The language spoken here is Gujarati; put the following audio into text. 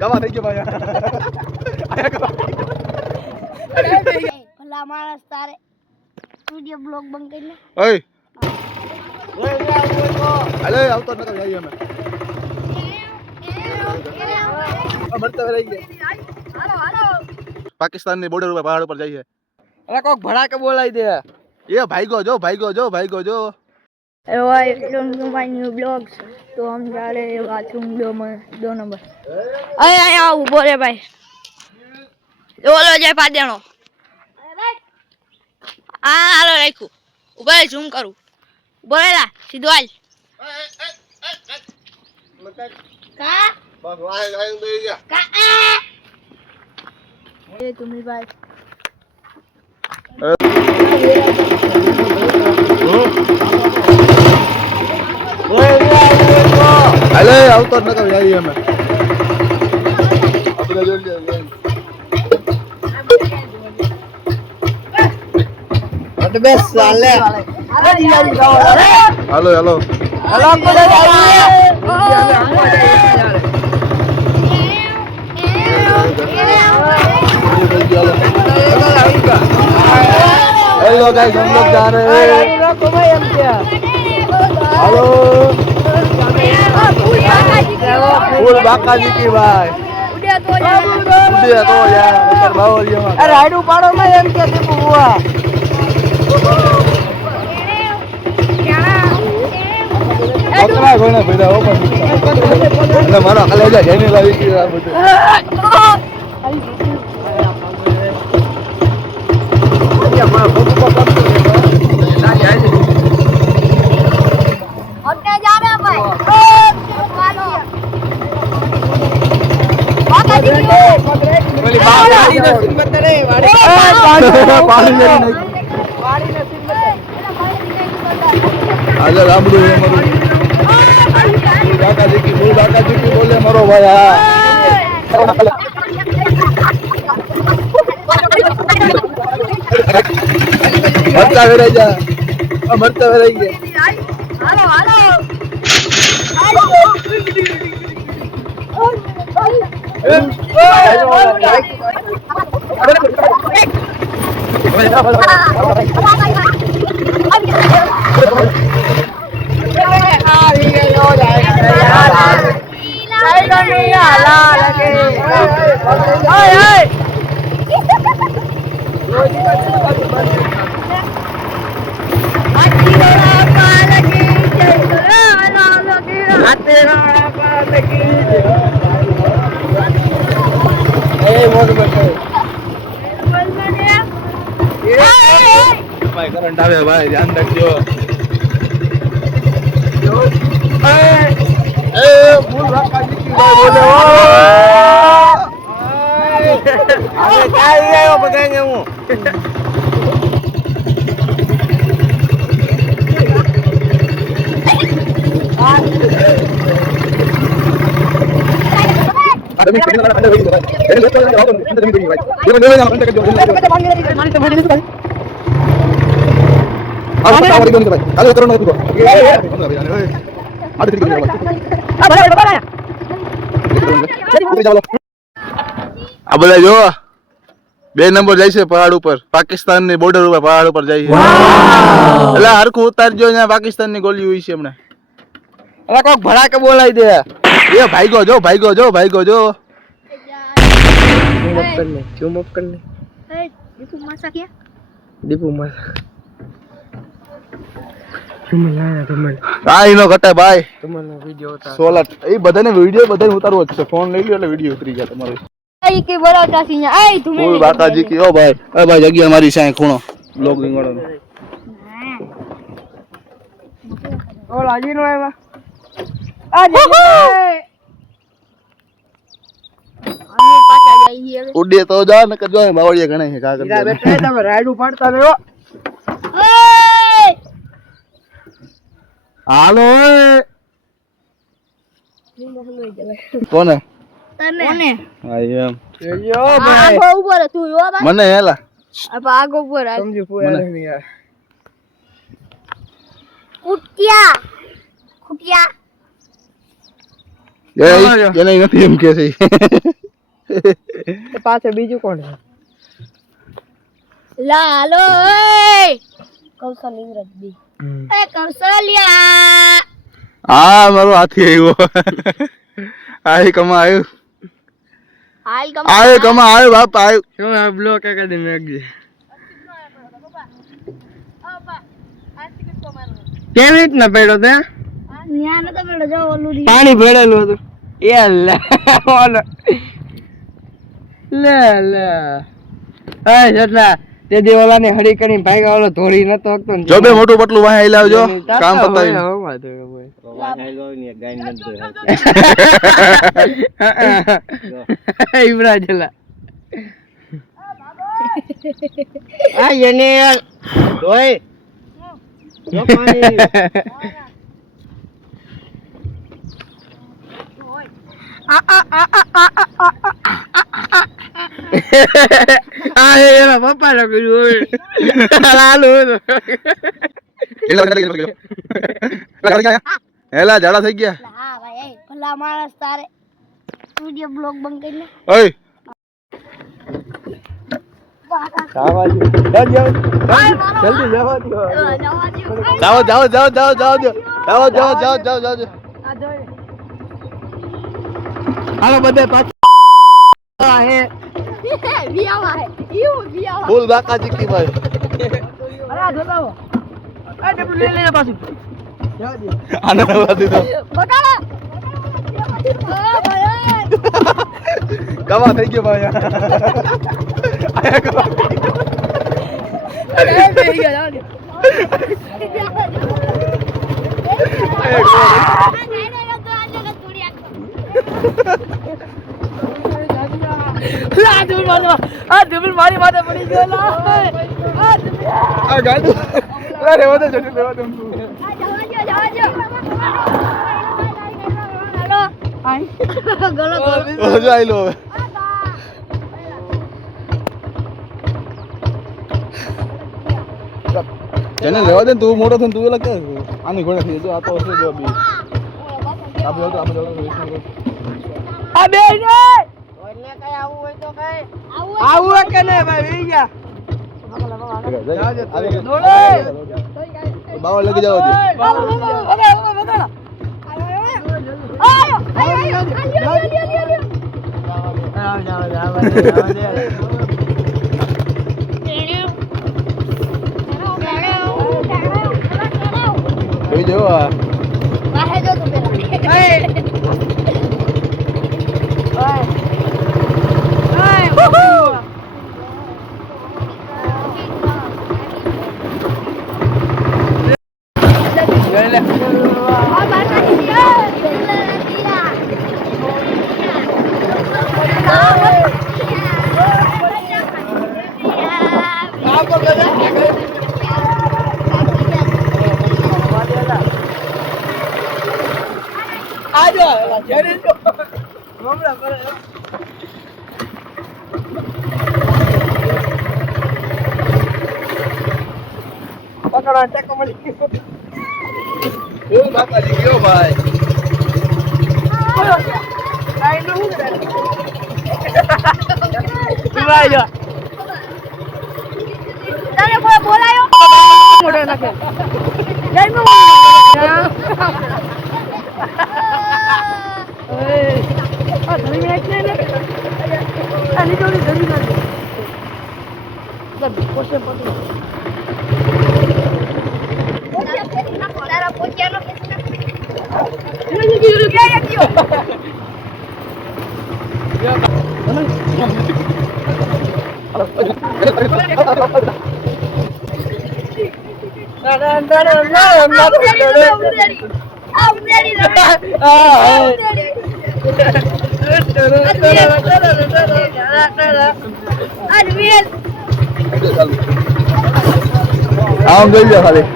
જવા થઈ ગયો ભાઈ આયા કરો ભલા માણસ તારે વિડિયો બ્લોગ બંધ કરીને ઓય અલે આવતો નતો જઈએ અમે મરતા રહી ગયા પાકિસ્તાન ની બોર્ડર ઉપર પહાડ ઉપર જઈએ અરે કોક ભડા કે બોલાઈ દે ये भाईगो जो ए भाई don't do my new blogs तो हम जा रहे हैं बाथरूम 2 नंबर अरे आया उभो रे भाई बोलो जय पादेणो आ हालो राखू उभो रे ઝૂમ કરું ઉભો રેલા સીધો હાલ કા बस आए दे गया કા ए तुम्ही भाई अरे આવતો નતો જઈએ અમે આપણે જોઈ લે અટ બેસ ચાલે હાલો હાલો હલો બોલે हेलो गाइस हम लोग जा रहे हैं हेलो फूल बाका जी की भाई उड़े तो यार कर बावरिया में अरे राइडू पाड़ो में एम के दीपू हुआ પકડા કોને ભઈડા ઓ પણ એટલે મારો કલેજા જઈને લાવી કે આ બધું अपने जा रहे हैं भाई बोली वाड़ी नो सीन मत रे वाड़ी પાણી લેરી નહીં वाड़ी नो सीन मत આજે રામડું હે મારું કાકાજી की बोले मरो भाई मरता हुए रह जा मरता हुए रह गया हेलो हेलो भाई करंट आवे भाई ध्यान रखियो ए फूल रखा जी की भाई बोले ओ अरे क्या है वो बताएंगे वो अरे मैं कितना अंदर गई भाई मेरे दोस्त ने आओ अंदर नहीं गई भाई ये मैं ना अंदर कर दो अब सावरी बन भाई अरे करो ना तू आधे ठीक है भाई आ बोला जो 2 नंबर જાય છે પહાડ ઉપર પાકિસ્તાન ની બોર્ડર ઉપર પહાડ ઉપર જાય છે એટલે હરખું ઉતારજો ને પાકિસ્તાન ની ગોલી હોય છે હમણે અરે કોક ભડા કે બોલાઈ દે ये भाईगो जो क्यों मत करने दीपू मासा क्या दीपू मत तुम्हारा કાઈ નો ઘટે ભાઈ वीडियो होता 16 એ બધાને વિડિયો બધાને ઉતારવો જ છે ફોન લઈ લ્યો એટલે વિડિયો ઉતરી જાય તમારો आई के बड़ा चासीया आई तुम्हें ફૂલ બાકાજી કી ઓ ભાઈ એ ભાઈ જગ્યા મારી સાય ખૂણો બ્લોગિંગ વાળો और आजी नो आया आज हम पाछा जाइए ઉડે તો જા ન કે જો બાવળિયા ગણે છે કા ઈરા કરે બેટા તમે રાઈડ ઉપાડતા રહ્યો ओए હાલો કોને तने આઈ એમ यो भाई आगो ऊपर तू यो बा મને હેલા अब आगो ऊपर आ समझो पूरा नहीं यार कुटिया कुटिया એને નથી એમ કે છે પાછળ બીજું કોણ છે? લાલો કૌશલ ઇંગ્રજ બી એ કૌશલ્યા હા મારો હાથી આવ્યો આય કમા આવ્યું હાલ કમ આવ્યો કમા આવ્યો બાપ આવ્યો શું આ બ્લોક એકેડમી એક્ઝી કેવી રીતના પડ્યો તે ન્યા નતો પેલો જો ઓલું પાણી ભરેલું હતું એ લે ઓલો લે લે એ જટલા તે દી ઓલાને હળી કરીને ભાગ્યા ઓલો ધોળી નતો હકતો ને જો બે મોટું પટલું વાહ આઈ લાવજો કામ પતાવી ઇબ્રા જલા આ એને ઓય જો પાણી આ એના પપ્પા નો કર્યું લાલુ હેલા જાડા થઈ ગયા હા ભાઈ ભલા માણસ તારે વિડિયો બ્લોગ બંધ કરીને ઓય જલ્દી જવા દો જાઓ જાઓ જાઓ જાઓ જાઓ જાઓ જાઓ જાઓ જાઓ જાઓ હાલો બધે પાછા હે વિયાવા હે ઈવ વિયાવા ફૂલ બાકા ચીકી ભાઈ અરે જોતાવો આ ડબલ લઈ લે પાછું આને નવા દીધો બકાલા ભાઈ કવા થઈ ગયો ભાઈ આયા કવા અરે બે ગયા આ ડબલ મારી માથે પડી ગયો લા આ ગાડું અરે રેવા દે જટી રેવા દે જો આઈ લો હવે જેને લેવા દે ને તું મોટો થઈને તું એલા કે આની ઘોડે થઈ જો આ તો હશે જો બી આપણે આ બે ને ઓલે કઈ આવું હોય તો કઈ આવું કે ને ભાઈ વી ગયા બાવા લગી જાવ દે જોઈ જો વાહે જો તું પેલા ગયો ભાઈ તને કોઈ બોલાયો મોઢે નાખે જઈનું આ ધણી મેં એટલે ને આની જોડી ધણી નાખે પોસે પોતે તારા પોચિયાનો આમ ગઈ જા ખાલી